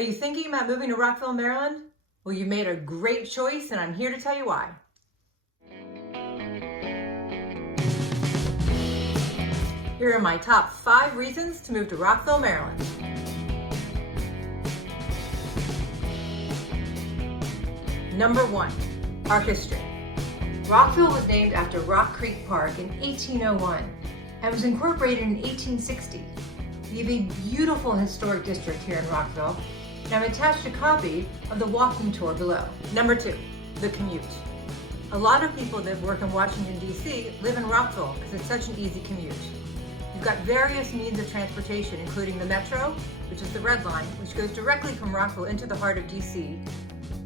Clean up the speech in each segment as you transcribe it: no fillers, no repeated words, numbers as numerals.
Are you thinking about moving to Rockville, Maryland? Well, you made a great choice, and I'm here to tell you why. Here are my top 5 reasons to move to Rockville, Maryland. Number 1, our history. Rockville was named after Rock Creek Park in 1801 and was incorporated in 1860. We have a beautiful historic district here in Rockville, and I've attached a copy of the walking tour below. Number 2, the commute. A lot of people that work in Washington, D.C. live in Rockville because it's such an easy commute. You've got various means of transportation, including the Metro, which is the Red Line, which goes directly from Rockville into the heart of D.C.,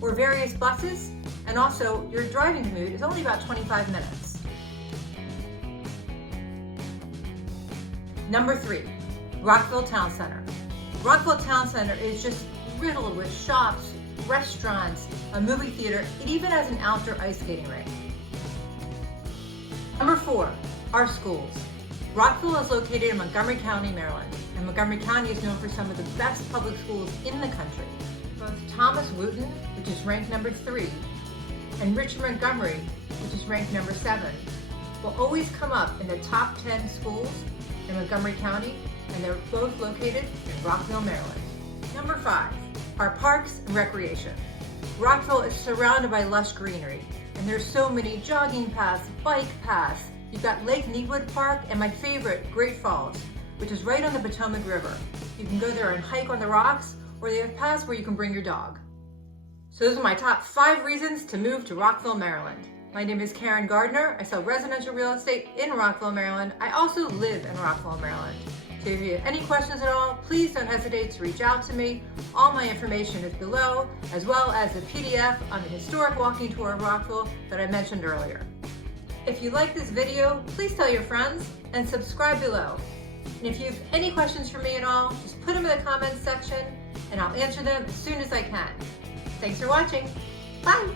or various buses, and also your driving commute is only about 25 minutes. Number 3, Rockville Town Center. Rockville Town Center is just riddled with shops, restaurants, a movie theater. It even has an outdoor ice skating rink. Number 4, our schools. Rockville is located in Montgomery County, Maryland, and Montgomery County is known for some of the best public schools in the country. Both Thomas Wooten, which is ranked number 3, and Richard Montgomery, which is ranked number 7, will always come up in the top 10 schools in Montgomery County, and they're both located in Rockville, Maryland. Number 5, our parks and recreation. Rockville is surrounded by lush greenery, and there's so many jogging paths, bike paths. You've got Lake Needwood Park and my favorite, Great Falls, which is right on the Potomac River. You can go there and hike on the rocks, or they have paths where you can bring your dog. So those are my top 5 reasons to move to Rockville, Maryland. My name is Caryn Gardiner. I sell residential real estate in Rockville, Maryland. I also live in Rockville, Maryland. So if you have any questions at all, please don't hesitate to reach out to me. All my information is below, as well as the PDF on the historic walking tour of Rockville that I mentioned earlier. If you like this video, please tell your friends and subscribe below. And if you have any questions for me at all, just put them in the comments section and I'll answer them as soon as I can. Thanks for watching. Bye.